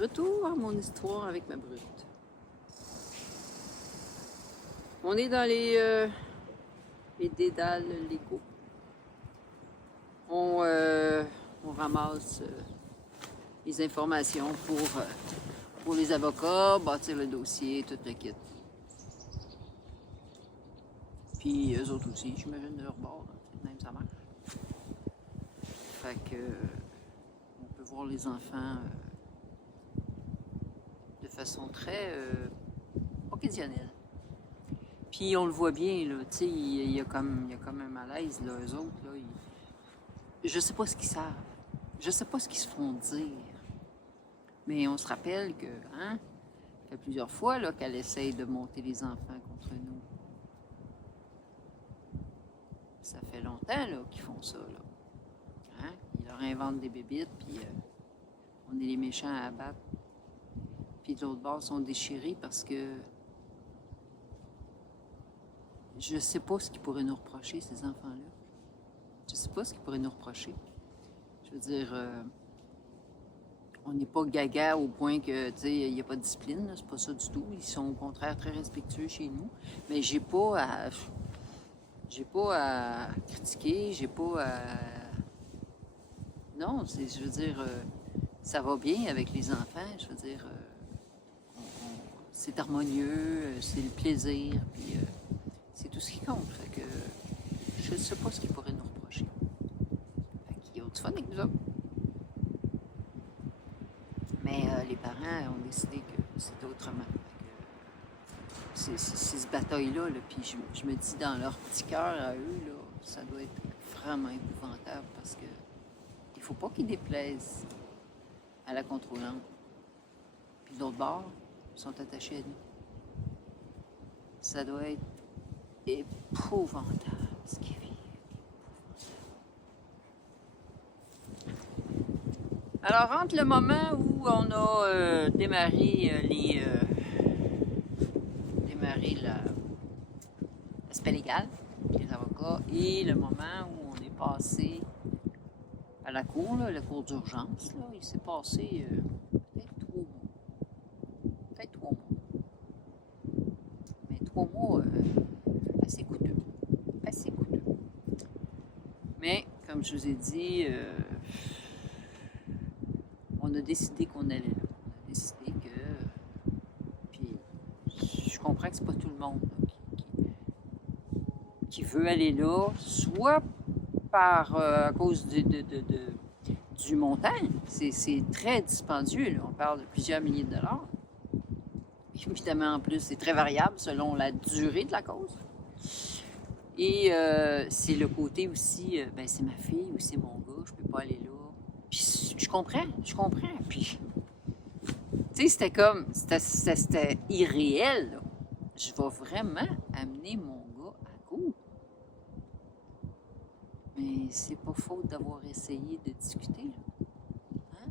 Retour à mon histoire avec ma brute. On est dans les dédales légaux. On ramasse les informations pour les avocats, bâtir le dossier, tout le kit. Puis eux autres aussi, j'imagine, de leur bord, même ça marche. Fait que on peut voir les enfants de façon très occasionnelle. Puis on le voit bien, là, tu sais, il y a comme un malaise, là, eux autres, là, je sais pas ce qu'ils savent, je sais pas ce qu'ils se font dire, mais on se rappelle que, hein, ça fait plusieurs fois, là, qu'elle essaye de monter les enfants contre nous. Ça fait longtemps, là, qu'ils font ça, là. Hein? Ils leur inventent des bébites, puis on est les méchants à abattre. Puis de l'autre bord, ils sont déchirés parce que je sais pas ce qu'ils pourraient nous reprocher, ces enfants-là. Je sais pas ce qu'ils pourraient nous reprocher. Je veux dire, on n'est pas gaga au point que, tu sais, il n'y a pas de discipline, c'est pas ça du tout. Ils sont au contraire très respectueux chez nous. Mais j'ai pas à critiquer, j'ai pas à... Non, je veux dire, ça va bien avec les enfants. Je veux dire, c'est harmonieux, c'est le plaisir, puis c'est tout ce qui compte. Fait que je ne sais pas ce qu'ils pourraient nous reprocher. Fait qu'ils ont du fun avec nous autres. Mais les parents ont décidé que c'était autrement. C'est ce bataille-là, là, puis je me dis dans leur petit cœur à eux, là, ça doit être vraiment épouvantable parce que il faut pas qu'ils déplaisent à la contrôlante. Puis de l'autre bord, ils sont attachés à nous. Ça doit être épouvantable ce qu'ils vivent. Alors, entre le moment où on a démarré l'aspect légal, les avocats, et le moment où on est passé à la cour, là, la cour d'urgence, là, il s'est passé peut-être 3 mois. Peut-être 3 mois. Mais 3 mois, assez coûteux. Assez coûteux. Mais, comme je vous ai dit, on a décidé qu'on allait là. On a décidé que... Puis, je comprends que c'est pas tout le monde là, qui veut aller là, soit à cause du montant. C'est très dispendieux, là. On parle de plusieurs milliers de dollars. Puis, évidemment, en plus, c'est très variable selon la durée de la cause. Et c'est le côté aussi, ben c'est ma fille ou c'est mon gars, je peux pas aller là. Puis je comprends. Puis, tu sais, c'était irréel, là. Je vais vraiment amener mon gars à court. Mais c'est pas faute d'avoir essayé de discuter, là. Hein?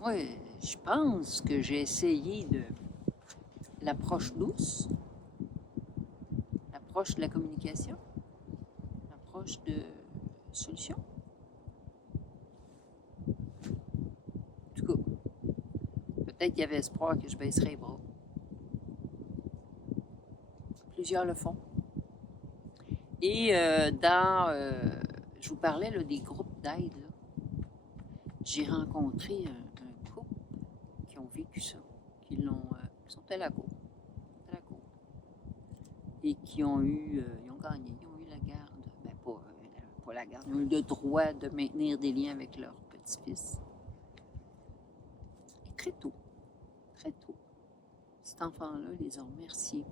Moi, je pense que j'ai essayé de l'approche douce, l'approche de la communication, l'approche de solution. En tout cas, peut-être qu'il y avait espoir que je baisserais les bras. Plusieurs le font. Et je vous parlais là, des groupes d'aide. J'ai rencontré un couple qui ont vécu ça, qui sont à la cour. Et qui ont eu, ils ont gagné, ils ont eu la garde, ben pas la garde, ils ont eu le droit de maintenir des liens avec leur petit-fils. Et très tôt, cet enfant-là les a remerciés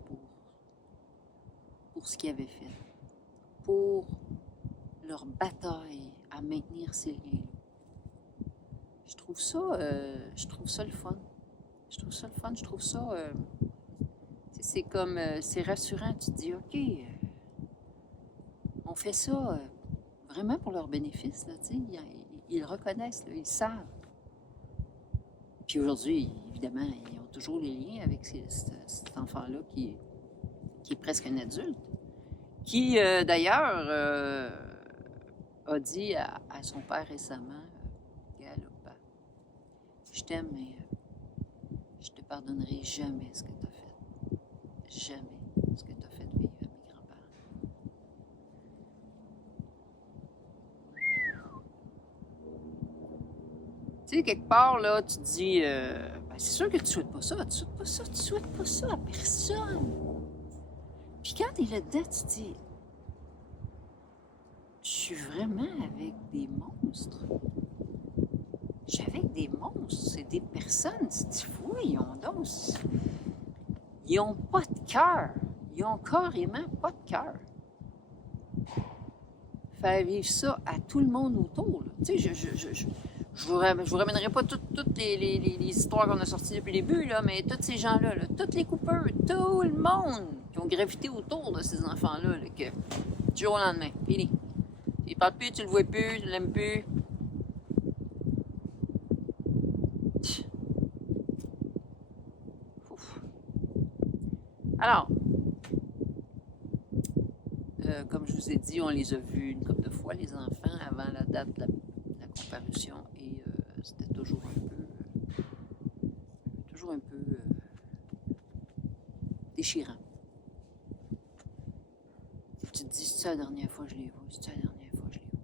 pour ce qu'ils avaient fait, pour leur bataille à maintenir ces liens-là. Je trouve ça le fun. C'est comme, c'est rassurant. Tu te dis, OK, on fait ça vraiment pour leur bénéfice, là, tu sais. Ils reconnaissent, là, ils savent. Puis aujourd'hui, évidemment, ils ont toujours les liens avec cet enfant-là qui est presque un adulte, qui, d'ailleurs, a dit à son père récemment, Galopa, Je t'aime, mais je te pardonnerai jamais ce que tu as fait. Jamais ce que tu as fait vivre à mes grands-parents. Tu sais, quelque part, là, tu te dis, ben, c'est sûr que tu souhaites pas ça, tu souhaites pas ça, tu souhaites pas ça à personne. Puis quand tu es là-dedans, tu te dis, je suis vraiment avec des monstres. Je suis avec des monstres, c'est des personnes, tu te dis, voyons donc, ils ont pas de cœur. Ils ont carrément pas de cœur. Faire vivre ça à tout le monde autour. Là. Tu sais, je vous ramènerai pas toutes les histoires qu'on a sorties depuis le début, là, mais tous ces gens-là, là, tous les coupeurs, tout le monde qui ont gravité autour de ces enfants-là, là, que du jour au lendemain, fini. Il parle plus, tu le vois plus, tu l'aimes plus. Ouf. Alors, comme je vous ai dit, on les a vus une couple de fois, les enfants, avant la date de la comparution, et c'était toujours un peu déchirant. Tu te dis, c'est la dernière fois que je les vois, c'est la dernière fois que je les vois.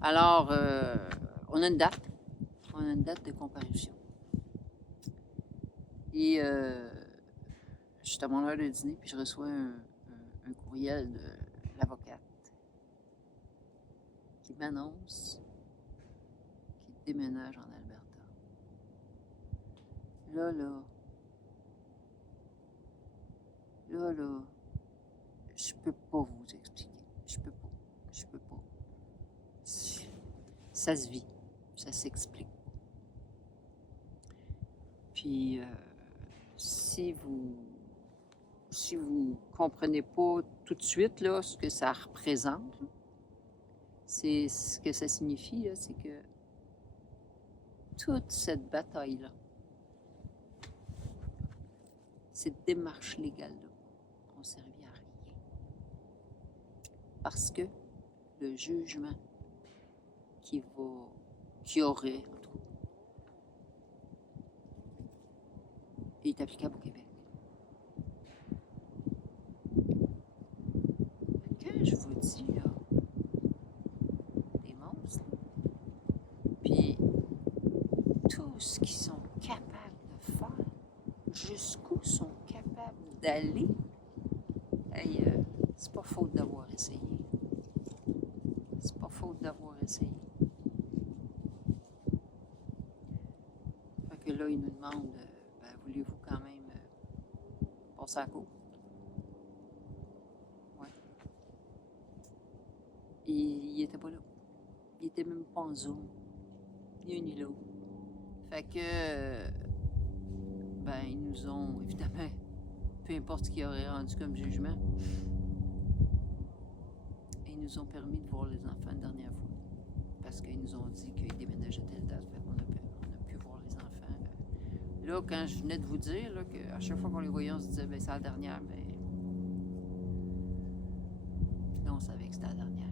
Alors, on a une date. On a une date de comparution. Et je suis à mon heure de dîner, puis je reçois un courriel de l'avocate qui m'annonce qu'il déménage en Alberta. Là, je peux pas vous expliquer. Je peux pas. Ça se vit, ça s'explique. Puis, si vous comprenez pas tout de suite là, ce que ça représente, c'est ce que ça signifie, là, c'est que toute cette bataille-là, cette démarche légale-là, on ne servi à rien. Parce que le jugement qui aurait, en tout cas, est applicable au Québec. Quand je vous dis, là, des monstres, puis tout ce qu'ils sont capables de faire, jusqu'où sont capables d'aller, hey, c'est pas faute d'avoir essayé. C'est pas faute d'avoir essayé. Fait que là, ils nous demandent, ben, voulez-vous quand même passer à la cour? Ouais. Et il était pas là. Il était même pas en Zoom. Ni un ni l'autre. Fait que, ben, ils nous ont, évidemment, peu importe ce qu'ils auraient rendu comme jugement, ils nous ont permis de voir les enfants une dernière fois. Parce qu'ils nous ont dit qu'ils déménageaient telle date. Fait qu'on a pu voir les enfants. Là, quand je venais de vous dire là, qu'à chaque fois qu'on les voyait, on se disait, ben, c'est la dernière. Ben, là, on savait que c'était la dernière.